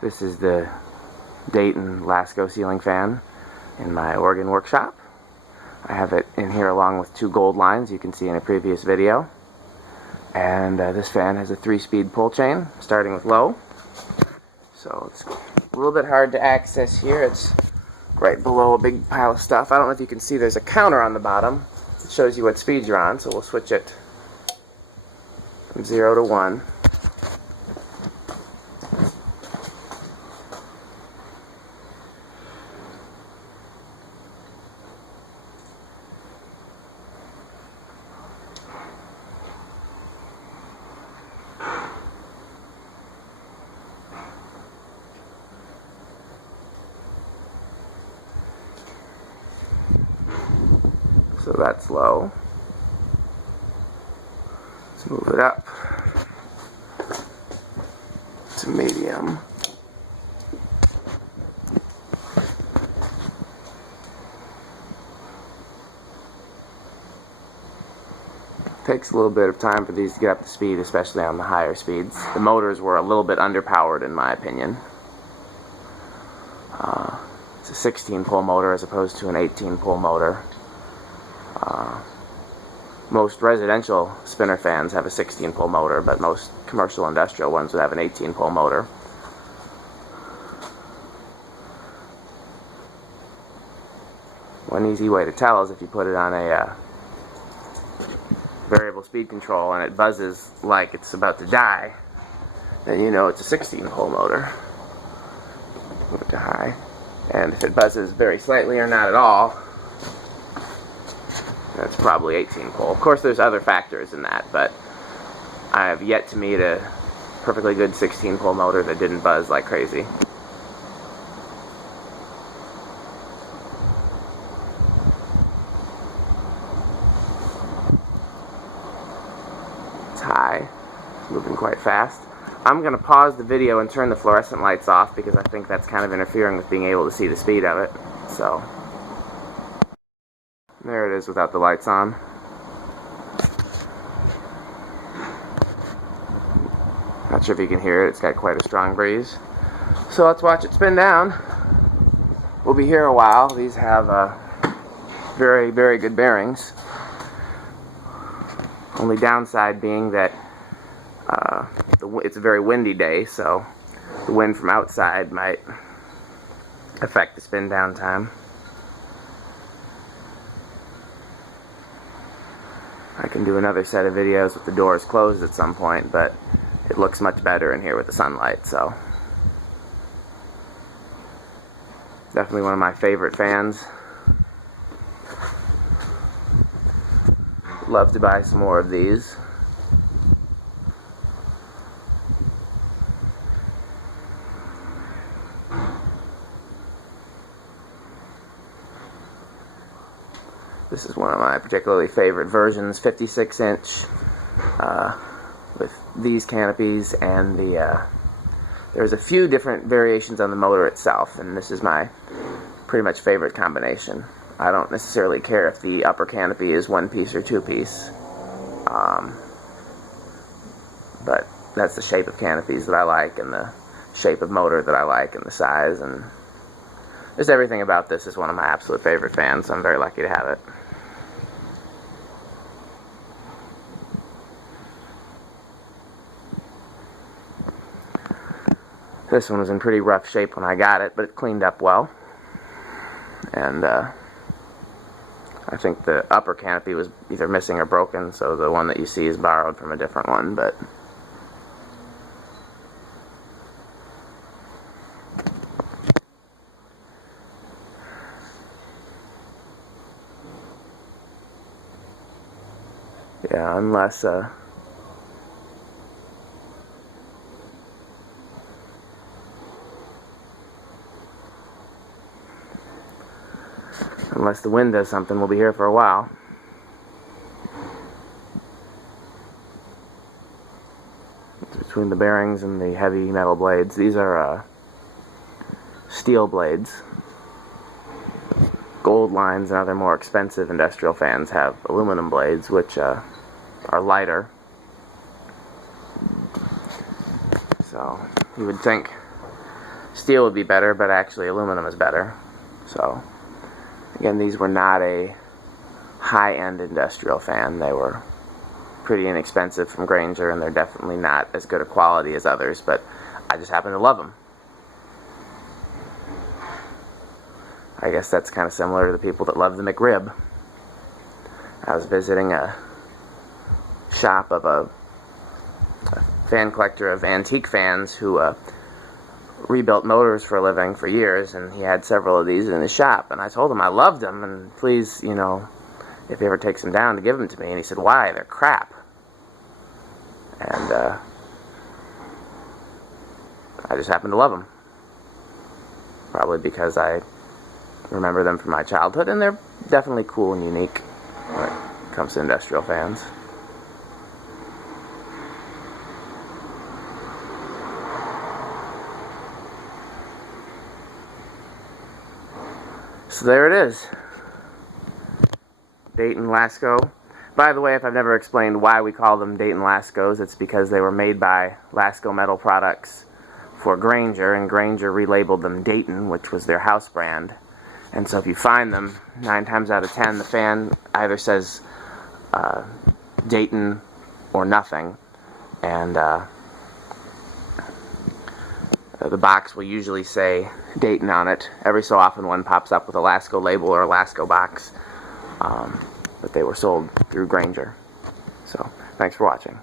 This is the Dayton Lasko ceiling fan in my Oregon workshop. I have it in here along with two gold lines you can see in a previous video. And this fan has a 3-speed pull chain, starting with low. So it's a little bit hard to access here. It's right below a big pile of stuff. I don't know if you can see there's a counter on the bottom. It shows you what speeds you're on, so we'll switch it from 0 to 1. So that's low. Let's move it up to medium. Takes a little bit of time for these to get up to speed, especially on the higher speeds. The motors were a little bit underpowered in my opinion. It's a 16-pole motor as opposed to an 18-pole motor. Most residential spinner fans have a 16-pole motor, but most commercial industrial ones would have an 18-pole motor. One easy way to tell is if you put it on a variable speed control and it buzzes like it's about to die, then you know it's a 16-pole motor. Move it to high. And if it buzzes very slightly or not at all, that's probably 18-pole. Of course, there's other factors in that, but I have yet to meet a perfectly good 16-pole motor that didn't buzz like crazy. It's high. It's moving quite fast. I'm going to pause the video and turn the fluorescent lights off because I think that's kind of interfering with being able to see the speed of it. So there it is without the lights on. Not sure if you can hear it. It's got quite a strong breeze. So let's watch it spin down. We'll be here a while. These have very, very good bearings. Only downside being that it's a very windy day, so the wind from outside might affect the spin down time. I can do another set of videos with the doors closed at some point, but it looks much better in here with the sunlight, so definitely one of my favorite fans. Love to buy some more of these. This is one of my particularly favorite versions, 56-inch, with these canopies, and there's a few different variations on the motor itself, and this is my pretty much favorite combination. I don't necessarily care if the upper canopy is 1-piece or 2-piece, but that's the shape of canopies that I like, and the shape of motor that I like, and the size, and just everything about this is one of my absolute favorite fans, so I'm very lucky to have it. This one was in pretty rough shape when I got it, but it cleaned up well. And I think the upper canopy was either missing or broken, so the one that you see is borrowed from a different one, but yeah, unless unless the wind does something, we'll be here for a while. It's between the bearings and the heavy metal blades. These are steel blades. Gold lines and other more expensive industrial fans have aluminum blades, which are lighter. So you would think steel would be better, but actually aluminum is better. So again, these were not a high-end industrial fan. They were pretty inexpensive from Grainger, and they're definitely not as good a quality as others, but I just happen to love them. I guess that's kind of similar to the people that love the McRib. I was visiting a shop of a fan collector of antique fans who rebuilt motors for a living for years, and he had several of these in his shop, and I told him I loved them, and please, you know, if he ever takes them down, to give them to me. And he said, why? They're crap. And I just happen to love them. Probably because I remember them from my childhood, and they're definitely cool and unique when it comes to industrial fans. So there it is. Dayton Lasko. By the way, if I've never explained why we call them Dayton Laskos, it's because they were made by Lasko Metal Products for Grainger, and Grainger relabeled them Dayton, which was their house brand. And so if you find them, 9 times out of 10, the fan either says Dayton or nothing. And the box will usually say Dayton on it. Every so often one pops up with a Lasko label or a Lasko box. But they were sold through Grainger. So, thanks for watching.